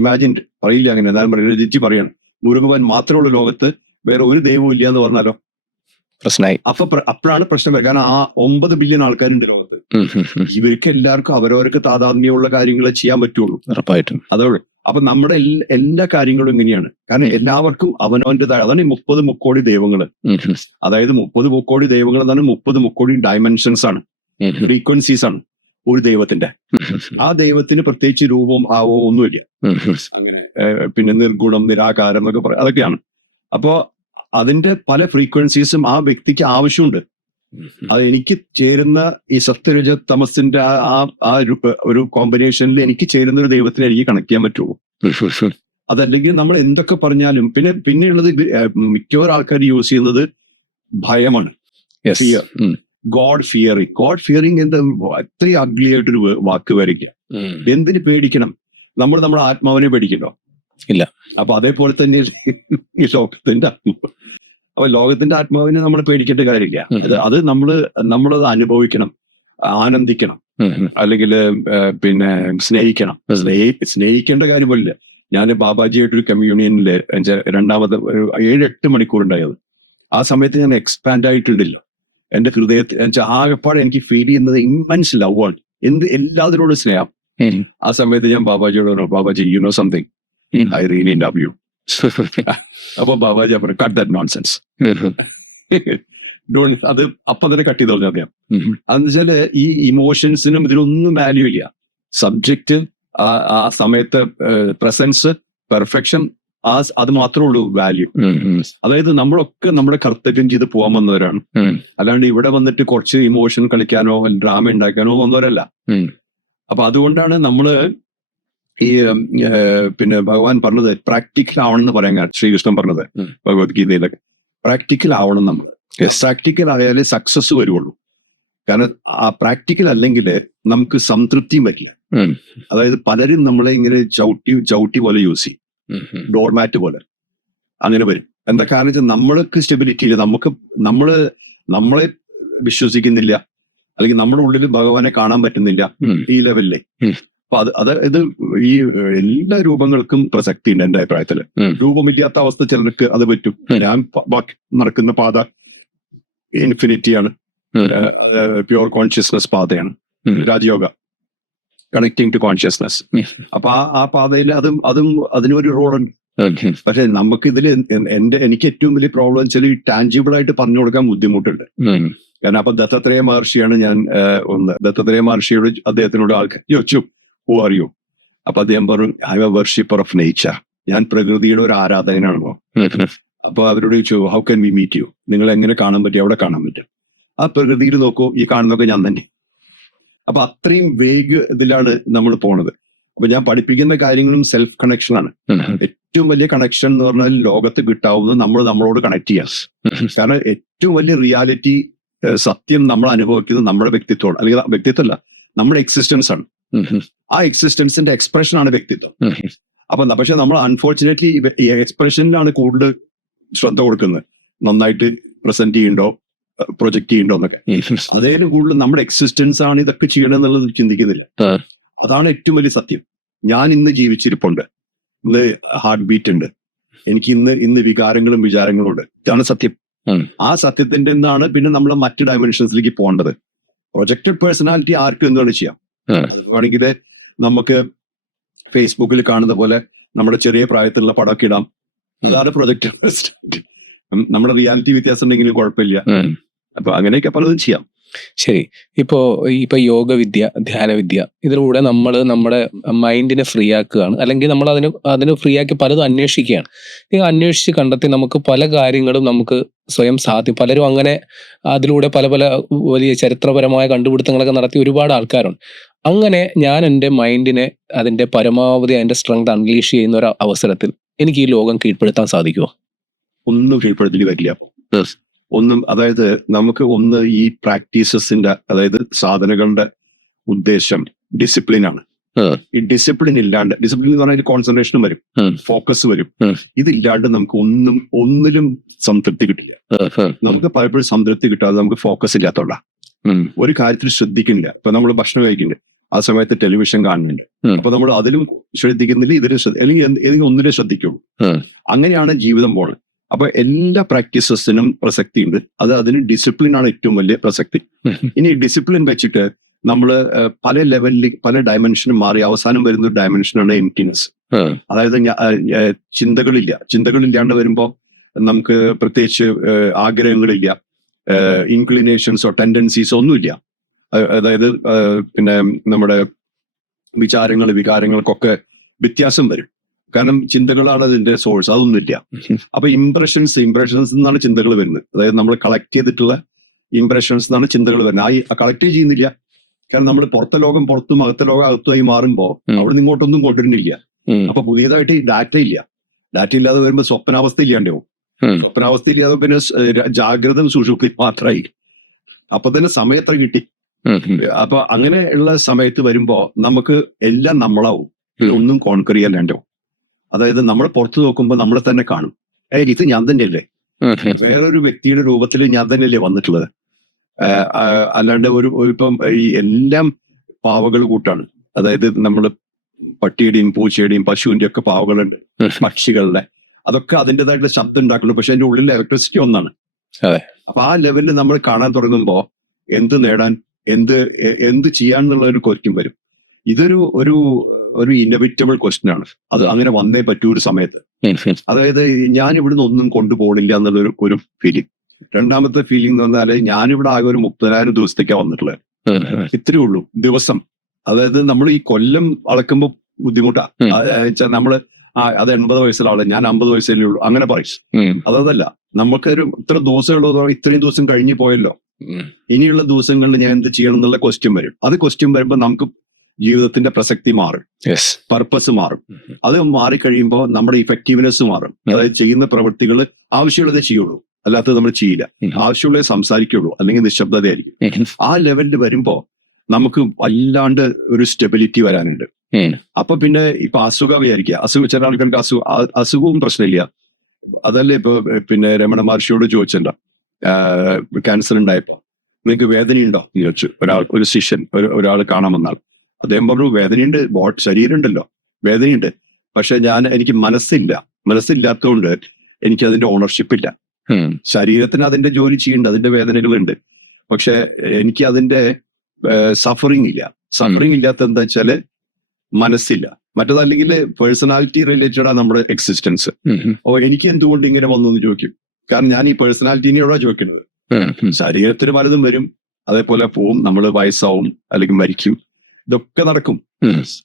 ഇമാജിൻ പറയില്ല അങ്ങനെ, എന്നാലും പറയുന്നത് ജിജി പറയാണ് മുരുകൻ മാത്രമുള്ള ലോകത്ത് വേറെ ഒരു ദൈവവും ഇല്ല എന്ന് പറഞ്ഞാലോ പ്രശ്നമായി. അപ്പോഴാണ് പ്രശ്നം. കാരണം ആ 9 ബില്യൺ ആൾക്കാരുണ്ട് ലോകത്ത്. ഇവർക്ക് എല്ലാവർക്കും അവരവർക്ക് താതാത്മ്യമുള്ള കാര്യങ്ങളെ ചെയ്യാൻ പറ്റുള്ളൂ. ഉറപ്പായിട്ടും. അതോടെ അപ്പൊ നമ്മുടെ എല്ലാ കാര്യങ്ങളും ഇങ്ങനെയാണ്. കാരണം എല്ലാവർക്കും അവനവൻ്റെതായ, അതാണ് ഈ 30 മുക്കോടി ദൈവങ്ങള്. അതായത് 30 മുക്കോടി ദൈവങ്ങൾ എന്നാണ് 30 മുക്കോടി ഡയമെൻഷൻസ് ആണ്, ഫ്രീക്വൻസീസ് ആണ് ഒരു ദൈവത്തിന്റെ. ആ ദൈവത്തിന് പ്രത്യേകിച്ച് രൂപവും ആവോ ഒന്നുമില്ല. അങ്ങനെ പിന്നെ നിർഗുണം, നിരാകാരം എന്നൊക്കെ പറയാം, അതൊക്കെയാണ്. അപ്പോ അതിന്റെ പല ഫ്രീക്വൻസീസും ആ വ്യക്തിക്ക് ആവശ്യമുണ്ട്. അത് എനിക്ക് ചേരുന്ന ഈ സത്യരജ തമസിന്റെ ആ ഒരു കോമ്പിനേഷനിൽ എനിക്ക് ചേരുന്ന ഒരു ദൈവത്തിന് എനിക്ക് കണക്ട് ചെയ്യാൻ പറ്റുമോ? അതല്ലെങ്കിൽ നമ്മൾ എന്തൊക്കെ പറഞ്ഞാലും പിന്നെയുള്ളത് മിക്കവാറും ആൾക്കാർ യൂസ് ചെയ്യുന്നത് ഭയമാണ്. ഫിയർ, ഗോഡ് ഫിയറിങ് എന്താ അത്രയും അഗ്ലി ആയിട്ടൊരു വാക്ക് വരയ്ക്കുക. എന്തിന് പേടിക്കണം? നമ്മുടെ ആത്മാവിനെ പേടിക്കണ്ടോ? ഇല്ല. അപ്പൊ അതേപോലെ തന്നെ ഈ ലോകത്തിന്റെ അപ്പൊ ലോകത്തിന്റെ ആത്മാവിനെ നമ്മൾ പേടിക്കേണ്ട കാര്യമില്ല. അത് നമ്മളത് അനുഭവിക്കണം, ആനന്ദിക്കണം, അല്ലെങ്കിൽ പിന്നെ സ്നേഹിക്കണം. സ്നേഹിക്കേണ്ട കാര്യമില്ല. ഞാൻ ബാബാജിയായിട്ടൊരു കമ്മ്യൂണിയനില് രണ്ടാമത് 7-8 മണിക്കൂർ ഉണ്ടായത്. ആ സമയത്ത് ഞാൻ എക്സ്പാൻഡ് ആയിട്ടുണ്ടല്ലോ എന്റെ ഹൃദയത്തിൽ. ആകെപ്പാടെ എനിക്ക് ഫീൽ ചെയ്യുന്നത് ഇമ്മൻസ് ലവ് ആണ്, എല്ലാത്തിനോടും സ്നേഹം. ആ സമയത്ത് ഞാൻ ബാബാജിയോട് പറഞ്ഞു, Babaji you know something, I really love you. അപ്പൊ ബാബാജി പറഞ്ഞു, കട്ട് ദാറ്റ് നോൺസെൻസ്. അത് അപ്പം തന്നെ കട്ട് ചെയ്ത് പറഞ്ഞു അദ്ദേഹം. അതെന്ന് വെച്ചാല് ഈ ഇമോഷൻസിനും ഇതിനൊന്നും വാല്യൂ ഇല്ല. സബ്ജക്റ്റ്, ആ സമയത്ത് പ്രസൻസ്, പെർഫെക്ഷൻ, അത് മാത്രമേ ഉള്ളൂ വാല്യൂ. അതായത് നമ്മളൊക്കെ നമ്മുടെ കർത്തവ്യം ചെയ്ത് പോകാൻ വന്നവരാണ്. അല്ലാണ്ട് ഇവിടെ വന്നിട്ട് കുറച്ച് ഇമോഷൻ കളിക്കാനോ ഡ്രാമ ഉണ്ടാക്കാനോ വന്നവരല്ല. അപ്പൊ അതുകൊണ്ടാണ് നമ്മള് ഈ പിന്നെ ഭഗവാൻ പറഞ്ഞത് പ്രാക്ടിക്കൽ ആവണം എന്ന് പറയാൻ, ശ്രീകൃഷ്ണൻ പറഞ്ഞത് ഭഗവത്ഗീതയിലൊക്കെ പ്രാക്ടിക്കൽ ആവണം. നമ്മൾ പ്രാക്ടിക്കൽ ആയാലേ സക്സസ് വരുള്ളൂ. കാരണം ആ പ്രാക്ടിക്കൽ അല്ലെങ്കിൽ നമുക്ക് സംതൃപ്തിയും പറ്റില്ല. അതായത് പലരും നമ്മളെ ഇങ്ങനെ ചവിട്ടി പോലെ യൂസ് ചെയ്യും, ഡോർമാറ്റ് പോലെ അങ്ങനെ വരും. എന്താ കാരണം വെച്ചാൽ നമ്മൾക്ക് സ്റ്റെബിലിറ്റി ഇല്ല, നമ്മളെ വിശ്വസിക്കുന്നില്ല, അല്ലെങ്കിൽ നമ്മുടെ ഉള്ളിൽ ഭഗവാനെ കാണാൻ പറ്റുന്നില്ല ഈ ലെവലിലെ. അപ്പൊ ഇത് ഈ എല്ലാ രൂപങ്ങൾക്കും പ്രസക്തി ഉണ്ട് എന്റെ അഭിപ്രായത്തില്. രൂപമില്ലാത്ത അവസ്ഥ ചിലർക്ക് അത് പറ്റും. ഞാൻ നടക്കുന്ന പാത ഇൻഫിനിറ്റിയാണ്, പ്യുവർ കോൺഷ്യസ്നസ് പാതയാണ്, രാജയോഗ, കണക്ടിങ് ടു കോൺഷ്യസ്നസ്. അപ്പൊ ആ പാതയിൽ അതിനൊരു റോളുണ്ട്. പക്ഷെ നമുക്ക് ഇതിൽ എനിക്ക് ഏറ്റവും വലിയ പ്രോബ്ലം വെച്ചാൽ ഈ ടാഞ്ചിബിൾ ആയിട്ട് പറഞ്ഞു കൊടുക്കാൻ ബുദ്ധിമുട്ടുണ്ട്. കാരണം അപ്പൊ ദത്താത്രേയ മഹർഷിയാണ് ഞാൻ ദത്താത്രേയ മഹർഷിയോട് അദ്ദേഹത്തിനോട് ആൾക്കാർ ചോദിച്ചു, ഹു ആർ യു? അപ്പൊ അദ്ദേഹം പറഞ്ഞു, I am a worshipper of nature, ഞാൻ പ്രകൃതിയുടെ ഒരു ആരാധകനാണല്ലോ. അപ്പൊ അവരോട് ചോദിച്ചു, how can we meet you? നിങ്ങൾ എങ്ങനെ കാണാൻ പറ്റും? എവിടെ കാണാൻ പറ്റും? ആ പ്രകൃതിയിൽ നോക്കൂ, ഈ കാണുന്നതൊക്കെ ഞാൻ തന്നെ. അപ്പൊ അത്രയും വേഗ് ഇതിലാണ് നമ്മൾ പോണത്. അപ്പൊ ഞാൻ പഠിപ്പിക്കുന്ന കാര്യങ്ങളും സെൽഫ് കണക്ഷനാണ്. ഏറ്റവും വലിയ കണക്ഷൻ എന്ന് പറഞ്ഞാൽ ലോകത്ത് കിട്ടാവുന്നത് നമ്മളോട് കണക്ട് ചെയ്യാം. കാരണം ഏറ്റവും വലിയ റിയാലിറ്റി, സത്യം നമ്മൾ അനുഭവിക്കുന്നത് നമ്മുടെ വ്യക്തിത്വമാണ്, അല്ലെങ്കിൽ വ്യക്തിത്വമല്ല, നമ്മുടെ എക്സിസ്റ്റൻസ് ആണ്. ആ എക്സിസ്റ്റൻസിന്റെ എക്സ്പ്രഷൻ ആണ് വ്യക്തിത്വം. അപ്പൊ പക്ഷെ നമ്മൾ അൺഫോർച്ചുനേറ്റ്ലി ഈ എക്സ്പ്രഷനിലാണ് കൂടുതൽ ശ്രദ്ധ കൊടുക്കുന്നത്. നന്നായിട്ട് പ്രസന്റ് ചെയ്യണ്ടോ, പ്രൊജക്ട് ചെയ്യണ്ടോ എന്നൊക്കെ. അതേലും കൂടുതൽ നമ്മുടെ എക്സിസ്റ്റൻസ് ആണ് ഇതൊക്കെ ചെയ്യണം എന്നുള്ളത് ചിന്തിക്കുന്നില്ല. അതാണ് ഏറ്റവും വലിയ സത്യം. ഞാൻ ഇന്ന് ജീവിച്ചിരിപ്പുണ്ട്, ഇന്ന് ഹാർട്ട് ബീറ്റ് ഉണ്ട്, എനിക്ക് ഇന്ന് വികാരങ്ങളും വിചാരങ്ങളും ഉണ്ട്. ഇതാണ് സത്യം. ആ സത്യത്തിന്റെ നിന്നാണ് പിന്നെ നമ്മൾ മറ്റ് ഡയമെൻഷൻസിലേക്ക് പോകേണ്ടത്. പ്രൊജക്റ്റഡ് പേഴ്സണാലിറ്റി ആർക്കും എന്താണ് ചെയ്യാം. വേണമെങ്കിൽ നമുക്ക് ഫേസ്ബുക്കിൽ കാണുന്ന പോലെ നമ്മുടെ ചെറിയ പ്രായത്തിലുള്ള പടമൊക്കെ ഇടാം. അതാണ് പ്രൊജക്റ്റഡ് പേഴ്സണാലിറ്റി. നമ്മുടെ റിയാലിറ്റി വ്യത്യാസം ഉണ്ടെങ്കിലും കുഴപ്പമില്ല. അപ്പൊ അങ്ങനെയൊക്കെ പലതും ചെയ്യാം. ശരി. ഇപ്പോ യോഗവിദ്യ, ധ്യാനവിദ്യ, ഇതിലൂടെ നമ്മൾ നമ്മുടെ മൈൻഡിനെ ഫ്രീ ആക്കുകയാണ്, അല്ലെങ്കിൽ നമ്മൾ അതിന് ഫ്രീ ആക്കി പലതും അന്വേഷിക്കുകയാണ്. ഈ അന്വേഷിച്ച് കണ്ടെത്തി നമുക്ക് പല കാര്യങ്ങളും നമുക്ക് സ്വയം സാധ്യം. പലരും അങ്ങനെ അതിലൂടെ പല വലിയ ചരിത്രപരമായ കണ്ടുപിടുത്തങ്ങളൊക്കെ നടത്തി ഒരുപാട് ആൾക്കാരുണ്ട്. അങ്ങനെ ഞാൻ എൻ്റെ മൈൻഡിനെ അതിൻ്റെ പരമാവധി അതിൻ്റെ സ്ട്രെങ്ത് അൺലീഷ് ചെയ്യുന്ന ഒരു അവസരത്തിൽ എനിക്ക് ഈ ലോകം കീഴ്പ്പെടുത്താൻ സാധിക്കുമോ? ഒന്നും കീഴ്പ്പെടുത്തി വരില്ല. ഒന്നും, അതായത് നമുക്ക് ഈ പ്രാക്ടീസസിന്റെ, അതായത് സാധനകളുടെ ഉദ്ദേശം ഡിസിപ്ലിൻ ആണ്. ഈ ഡിസിപ്ലിൻ ഇല്ലാണ്ട്, ഡിസിപ്ലിൻ എന്ന് പറഞ്ഞാൽ കോൺസെൻട്രേഷൻ വരും, ഫോക്കസ് വരും. ഇതില്ലാണ്ട് നമുക്ക് ഒന്നിലും സംതൃപ്തി കിട്ടില്ല. നമുക്ക് പലപ്പോഴും സംതൃപ്തി കിട്ടാതെ നമുക്ക് ഫോക്കസ് ഇല്ലാത്തോണ്ട ഒരു കാര്യത്തിൽ ശ്രദ്ധിക്കുന്നില്ല. ഇപ്പൊ നമ്മൾ ഭക്ഷണം കഴിക്കുന്നുണ്ട്, ആ സമയത്ത് ടെലിവിഷൻ കാണുന്നുണ്ട്, അപ്പൊ നമ്മൾ അതിലും ശ്രദ്ധിക്കുന്നില്ല, അല്ലെങ്കിൽ ഏതെങ്കിലും ഒന്നിനെ ശ്രദ്ധിക്കുള്ളൂ. അങ്ങനെയാണ് ജീവിതം പോണത്. അപ്പൊ എല്ലാ പ്രാക്ടീസസിനും പ്രസക്തി ഉണ്ട്. അതിന് ഡിസിപ്ലിൻ ആണ് ഏറ്റവും വലിയ പ്രസക്തി. ഇനി ഡിസിപ്ലിൻ വെച്ചിട്ട് നമ്മൾ പല ലെവലിൽ പല ഡയമെൻഷനും മാറി അവസാനം വരുന്ന ഒരു ഡയമെൻഷനാണ് എംപ്റ്റിനെസ്. അതായത് ചിന്തകളില്ലാണ്ട് വരുമ്പോൾ നമുക്ക് പ്രത്യേകിച്ച് ആഗ്രഹങ്ങളില്ല, ഇൻക്ലിനേഷൻസോ ടെൻഡൻസീസോ ഒന്നുമില്ല. അതായത് പിന്നെ നമ്മുടെ വിചാരങ്ങൾ വികാരങ്ങൾക്കൊക്കെ വ്യത്യാസം വരും. കാരണം ചിന്തകളാണ് അതിന്റെ സോഴ്സ്, അതൊന്നുമില്ല. അപ്പൊ ഇംപ്രഷൻസ് നിന്നാണ് ചിന്തകൾ വരുന്നത്. അതായത് നമ്മൾ കളക്ട് ചെയ്തിട്ടുള്ള ഇംപ്രഷൻസ് നിന്നാണ് ചിന്തകൾ വരുന്നത്. ആ കളക്ട് ചെയ്യുന്നില്ല, കാരണം നമ്മൾ പുറത്തെ ലോകം പുറത്തും അകത്തെ ലോകം അകത്തുമായി മാറുമ്പോൾ അവിടെ നിന്ന് ഇങ്ങോട്ടൊന്നും കൊണ്ടുവരുന്നില്ല. അപ്പൊ പുതിയതായിട്ട് ഈ ഡാറ്റ ഇല്ലാതെ വരുമ്പോൾ സ്വപ്നാവസ്ഥ ഇല്ലാണ്ടാവും. സ്വപ്നാവസ്ഥ ഇല്ലാതെ പിന്നെ ജാഗ്രത സുഷുപ്തി മാത്രമായി. അപ്പൊ തന്നെ സമയത്ത് കിട്ടി. അപ്പൊ അങ്ങനെയുള്ള സമയത്ത് വരുമ്പോ നമുക്ക് എല്ലാം നമ്മളാവും, ഒന്നും കോൺകർ ചെയ്യാണ്ടാവും. അതായത് നമ്മൾ പുറത്തു നോക്കുമ്പോൾ നമ്മളെ തന്നെ കാണും, ഇത് ഞാൻ തന്നെയല്ലേ, വേറൊരു വ്യക്തിയുടെ രൂപത്തിൽ ഞാൻ തന്നെയല്ലേ വന്നിട്ടുള്ളത്. അല്ലാണ്ട് ഇപ്പം ഈ എല്ലാം പാവകൾ കൂട്ടാണ്. അതായത് നമ്മൾ പട്ടിയുടെയും പൂച്ചയുടെയും പശുവിന്റെ ഒക്കെ പാവകളുണ്ട്, പക്ഷികളുടെ, അതൊക്കെ അതിൻ്റെതായിട്ടുള്ള ശബ്ദം ഉണ്ടാക്കുള്ളൂ. പക്ഷെ അതിന്റെ ഉള്ളിൽ ഇലക്ട്രിസിറ്റി ഒന്നാണ്. അപ്പൊ ആ ലെവലിൽ നമ്മൾ കാണാൻ തുടങ്ങുമ്പോൾ എന്ത് നേടാൻ, എന്ത് ചെയ്യാന്നുള്ള ഒരു ക്വസ്റ്റ്യൻ വരും. ഇതൊരു ഒരു ഇന്നവിറ്റബിൾ ക്വസ്റ്റ്യൻ ആണ്. അത് അങ്ങനെ വന്നേ പറ്റൂ ഒരു സമയത്ത്. അതായത് ഞാൻ ഇവിടുന്ന് ഒന്നും കൊണ്ടുപോകണില്ല എന്നുള്ളൊരു ഒരു ഫീലിംഗ്. രണ്ടാമത്തെ ഫീലിംഗ് എന്ന് പറഞ്ഞാല് ഞാനിവിടെ ആകെ ഒരു 30,000 ദിവസത്തേക്കാണ് വന്നിട്ടുള്ളത്. ഇത്രയേ ഉള്ളൂ ദിവസം. അതായത് നമ്മൾ ഈ കൊല്ലം അളക്കുമ്പോൾ ബുദ്ധിമുട്ടാ. നമ്മള് അത് 80 വയസ്സുള്ള ആളെ, ഞാൻ 50 വയസ്സല്ലേ ഉള്ളൂ അങ്ങനെ പറയും. അതല്ല, നമുക്കൊരു ഇത്ര ദിവസമുള്ളൂ, ഇത്രയും ദിവസം കഴിഞ്ഞു പോയല്ലോ, ഇനിയുള്ള ദിവസങ്ങളിൽ ഞാൻ എന്ത് ചെയ്യണം എന്നുള്ള ക്വസ്റ്റ്യൻ വരും. അത് ക്വസ്റ്റ്യൻ വരുമ്പോൾ നമുക്ക് ജീവിതത്തിന്റെ പ്രസക്തി മാറും, പർപ്പസ് മാറും. അത് മാറിക്കഴിയുമ്പോൾ നമ്മുടെ ഇഫക്റ്റീവ്നെസ് മാറും. അതായത് ചെയ്യുന്ന പ്രവൃത്തികൾ ആവശ്യമുള്ളതേ ചെയ്യുള്ളൂ, അല്ലാത്തത് നമ്മൾ ചെയ്യില്ല. ആവശ്യമുള്ളതേ സംസാരിക്കുള്ളൂ, അല്ലെങ്കിൽ നിശബ്ദതയായിരിക്കും. ആ ലെവലിൽ വരുമ്പോൾ നമുക്ക് വല്ലാണ്ട് ഒരു സ്റ്റെബിലിറ്റി വരാനുണ്ട്. അപ്പൊ പിന്നെ ഇപ്പൊ അസുഖം വിചാരിക്കുക, ചില ആൾക്കാർക്ക് അസുഖവും പ്രശ്നമില്ല. അതല്ലേ ഇപ്പൊ പിന്നെ രമണ മഹർഷിയോട് ചോദിച്ചിട്ടുണ്ടോ, ക്യാൻസർ ഉണ്ടായപ്പോ നിങ്ങൾക്ക് വേദനയുണ്ടോ എന്ന് ചോദിച്ചു ഒരു ശിഷ്യൻ ഒരാൾ കാണാൻ വന്നാൽ. അദ്ദേഹം പറഞ്ഞു, വേദനയുണ്ട്, ശരീരം ഉണ്ടല്ലോ, വേദനയുണ്ട്, പക്ഷെ എനിക്ക് മനസ്സില്ലാത്തതുകൊണ്ട് എനിക്ക് അതിന്റെ ഓണർഷിപ്പ് ഇല്ല. ശരീരത്തിന് അതിന്റെ ജോലി ചെയ്യുന്നുണ്ട്, അതിന്റെ വേദനകളുണ്ട്, പക്ഷെ എനിക്ക് അതിന്റെ സഫറിങ് ഇല്ല. സഫറിങ് ഇല്ലാത്ത എന്താ വെച്ചാല് മനസ്സില്ല. മറ്റതല്ലെങ്കിൽ പേഴ്സണാലിറ്റി റിലേറ്റഡ് ആണ് നമ്മുടെ എക്സിസ്റ്റൻസ്. അപ്പൊ എനിക്ക് എന്തുകൊണ്ട് ഇങ്ങനെ വന്നു എന്ന് ചോദിക്കും. കാരണം ഞാൻ ഈ പേഴ്സണാലിറ്റിനോടാ ചോദിക്കുന്നത്. ശരീരത്തിന് പലതും വരും, അതേപോലെ പോവും, നമ്മൾ വയസ്സാവും അല്ലെങ്കിൽ മരിക്കും, ഇതൊക്കെ നടക്കും.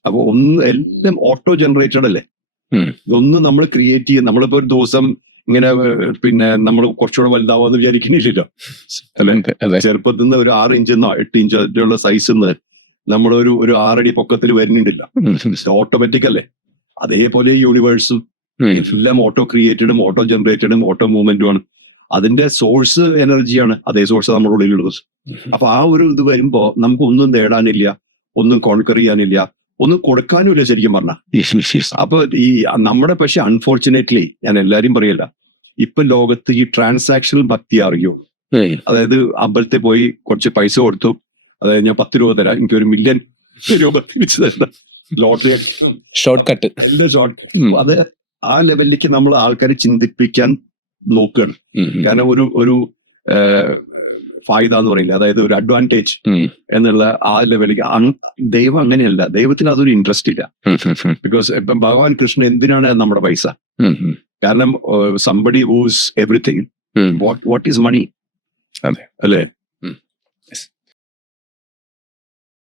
അപ്പൊ എല്ലാം ഓട്ടോ ജനറേറ്റഡ് അല്ലേ. ഇതൊന്നും നമ്മൾ ക്രിയേറ്റ് ചെയ്യും. നമ്മളിപ്പോ ഒരു ദിവസം ഇങ്ങനെ പിന്നെ നമ്മൾ കുറച്ചുകൂടെ വലുതാവുമെന്ന് വിചാരിക്കുന്നില്ലല്ലോ. ചെറുപ്പത്തിൽ നിന്ന് ഒരു 6 ഇഞ്ചെന്നോ 8 ഇഞ്ചുള്ള സൈസിൽ നിന്ന് നമ്മളൊരു 6 അടി പൊക്കത്തിൽ വരുന്നുണ്ടല്ലോ. ഓട്ടോമാറ്റിക് അല്ലേ. അതേപോലെ യൂണിവേഴ്സും എല്ലാം ഓട്ടോ ക്രിയേറ്റഡും ഓട്ടോ ജനറേറ്റഡും ഓട്ടോ മൂവ്മെന്റുമാണ്. അതിന്റെ സോഴ്സ് എനർജിയാണ്, അതേ സോഴ്സ് നമ്മുടെ ഉള്ളിലുള്ളത്. അപ്പൊ ആ ഒരു ഇത് വരുമ്പോ നമുക്ക് ഒന്നും നേടാനില്ല, ഒന്നും കോൺകർ ചെയ്യാനില്ല, ഒന്നും കൊടുക്കാനുമില്ല ശരിക്കും പറഞ്ഞ. അപ്പൊ ഈ നമ്മുടെ പക്ഷെ അൺഫോർച്ചുനേറ്റ്ലി ഞാൻ എല്ലാരും പറയല്ല, ഇപ്പൊ ലോകത്ത് ഈ ട്രാൻസാക്ഷണൽ ഭക്തി അറിയോ. അതായത് അമ്പലത്തിൽ പോയി കുറച്ച് പൈസ കൊടുത്തു, അതായത് ഞാൻ 10 രൂപ തരാം, എനിക്ക് 1 മില്യൺ രൂപ തിരിച്ചു തരണം, ലോട്ടറി ഷോർട്ട് കട്ട്, എല്ലാം ഷോർട്ട്. അത് ആ ലെവലിലേക്ക് നമ്മൾ ആൾക്കാരെ ചിന്തിപ്പിക്കാൻ നോക്കുകയാണ്. കാരണം ഒരു ഫായ്ദ എന്ന് പറയുന്നത്, അതായത് ഒരു അഡ്വാൻറ്റേജ് എന്നുള്ള ആ ലെവലിലേക്ക്. ദൈവം അങ്ങനെയല്ല, ദൈവത്തിന് അതൊരു ഇൻട്രസ്റ്റ് ഇല്ല. ബിക്കോസ് ഇപ്പം ഭഗവാൻ കൃഷ്ണൻ എന്തിനാണ് നമ്മുടെ പൈസ? കാരണം somebody who's everything, what is money, അല്ലേ?